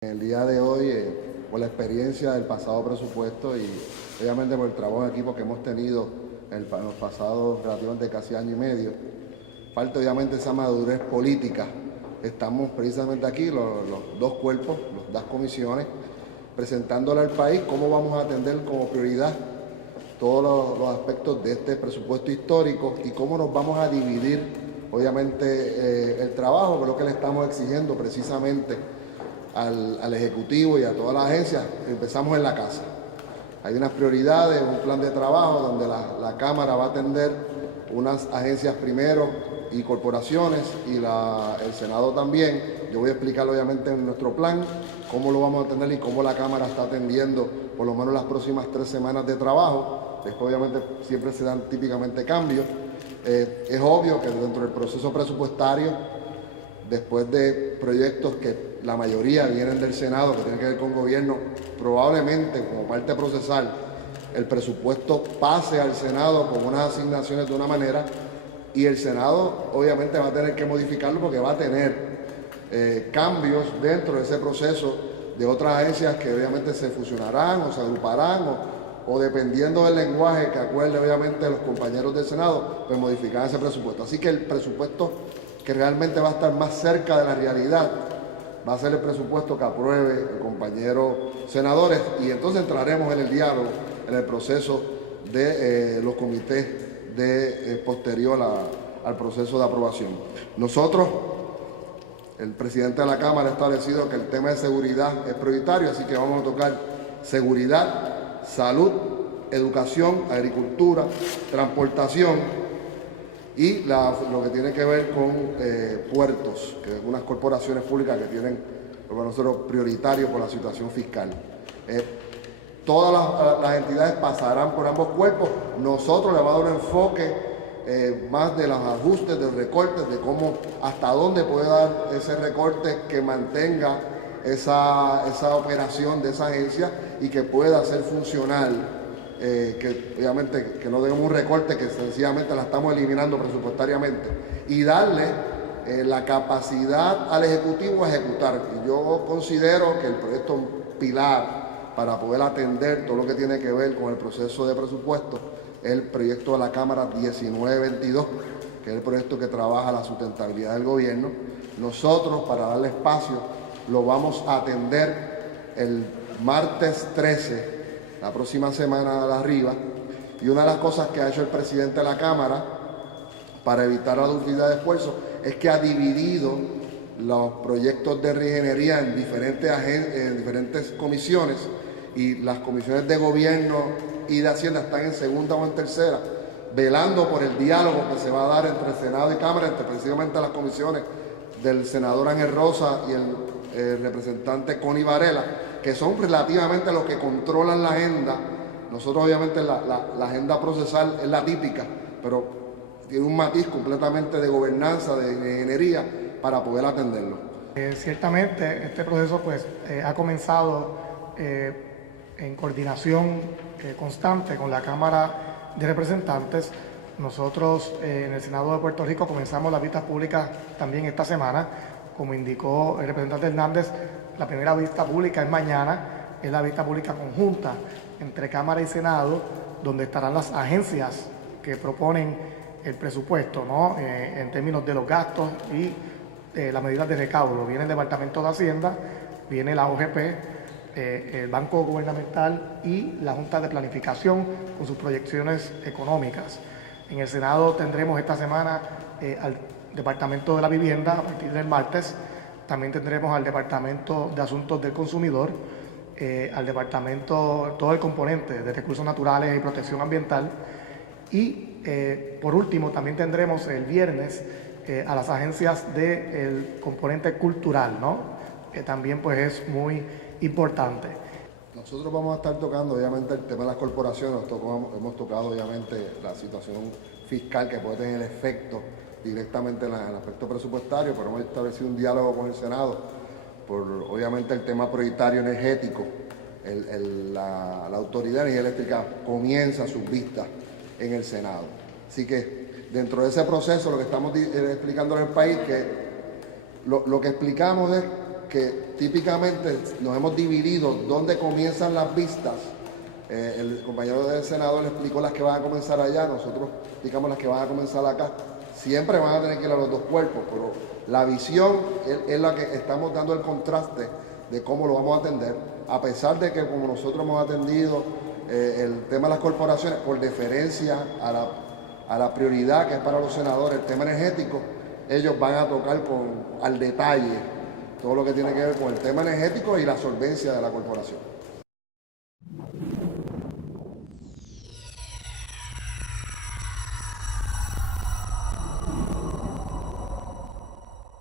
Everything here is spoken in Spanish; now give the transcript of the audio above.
En el día de hoy, por la experiencia del pasado presupuesto y obviamente por el trabajo en equipo que hemos tenido en los pasados relativamente casi año y medio, falta obviamente esa madurez política. Estamos precisamente aquí, los dos cuerpos, las dos comisiones, presentándole al país cómo vamos a atender como prioridad todos los aspectos de este presupuesto histórico y cómo nos vamos a dividir, obviamente, el trabajo, que es lo que le estamos exigiendo precisamente al Ejecutivo y a todas las agencias. Empezamos en la casa. Hay unas prioridades, un plan de trabajo donde la Cámara va a atender unas agencias primero y corporaciones y el Senado también. Yo voy a explicar obviamente en nuestro plan cómo lo vamos a atender y cómo la Cámara está atendiendo por lo menos las próximas 3 semanas de trabajo. Después obviamente siempre se dan típicamente cambios. Es obvio que dentro del proceso presupuestario, después de proyectos que la mayoría vienen del Senado, que tienen que ver con gobierno, probablemente como parte procesal, el presupuesto pase al Senado con unas asignaciones de una manera y el Senado obviamente va a tener que modificarlo porque va a tener cambios dentro de ese proceso de otras agencias que obviamente se fusionarán o se agruparán o dependiendo del lenguaje que acuerde obviamente los compañeros del Senado, pues modificar ese presupuesto. Así que el presupuesto que realmente va a estar más cerca de la realidad va a ser el presupuesto que apruebe el compañero senadores y entonces entraremos en el diálogo, en el proceso de los comités posterior al proceso de aprobación. Nosotros, el presidente de la Cámara ha establecido que el tema de seguridad es prioritario, así que vamos a tocar seguridad, salud, educación, agricultura, transportación y lo que tiene que ver con puertos, que es unas corporaciones públicas que tienen para nosotros prioritarios por la situación fiscal. Todas las entidades pasarán por ambos cuerpos. Nosotros le vamos a dar un enfoque más de los ajustes, de los recortes, de cómo, hasta dónde puede dar ese recorte que mantenga esa operación de esa agencia y que pueda ser funcional. Que obviamente que no tengamos un recorte que sencillamente la estamos eliminando presupuestariamente y darle la capacidad al Ejecutivo a ejecutar. Y yo considero que el proyecto pilar para poder atender todo lo que tiene que ver con el proceso de presupuesto es el proyecto de la Cámara 1922, que es el proyecto que trabaja la sustentabilidad del gobierno. Nosotros, para darle espacio, lo vamos a atender el martes 13, la próxima semana de arriba, y una de las cosas que ha hecho el presidente de la Cámara para evitar la duplicidad de esfuerzos es que ha dividido los proyectos de reingeniería en diferentes comisiones y las comisiones de gobierno y de Hacienda están en segunda o en tercera, velando por el diálogo que se va a dar entre Senado y Cámara, entre precisamente las comisiones del senador Ángel Rosa y el representante Connie Varela, que son relativamente los que controlan la agenda. Nosotros obviamente la agenda procesal es la típica, pero tiene un matiz completamente de gobernanza, de ingeniería, para poder atenderlo. Ciertamente este proceso pues, ha comenzado en coordinación constante con la Cámara de Representantes. Nosotros en el Senado de Puerto Rico comenzamos las vistas públicas también esta semana. Como indicó el representante Hernández, la primera vista pública es mañana, es la vista pública conjunta entre Cámara y Senado, donde estarán las agencias que proponen el presupuesto, ¿no? En términos de los gastos y las medidas de recaudo. Viene el Departamento de Hacienda, viene la OGP, el Banco Gubernamental y la Junta de Planificación con sus proyecciones económicas. En el Senado tendremos esta semana al Departamento de la Vivienda a partir del martes. También tendremos al Departamento de Asuntos del Consumidor, al Departamento, todo el componente de Recursos Naturales y Protección Ambiental. Y por último también tendremos el viernes a las agencias del componente cultural, ¿no? Que también pues es muy importante. Nosotros vamos a estar tocando obviamente el tema de las corporaciones, hemos tocado obviamente la situación fiscal que puede tener efecto directamente en el aspecto presupuestario, pero hemos establecido un diálogo con el Senado por obviamente el tema prioritario energético. La Autoridad de Energía Eléctrica comienza sus vistas en el Senado. Así que dentro de ese proceso lo que estamos explicando en el país, que lo que explicamos es que típicamente nos hemos dividido dónde comienzan las vistas. El compañero del senador le explicó las que van a comenzar allá, nosotros explicamos las que van a comenzar acá. Siempre van a tener que ir a los dos cuerpos, pero la visión es la que estamos dando el contraste de cómo lo vamos a atender, a pesar de que como nosotros hemos atendido el tema de las corporaciones por deferencia a la prioridad que es para los senadores, el tema energético, ellos van a tocar al detalle todo lo que tiene que ver con el tema energético y la solvencia de la corporación.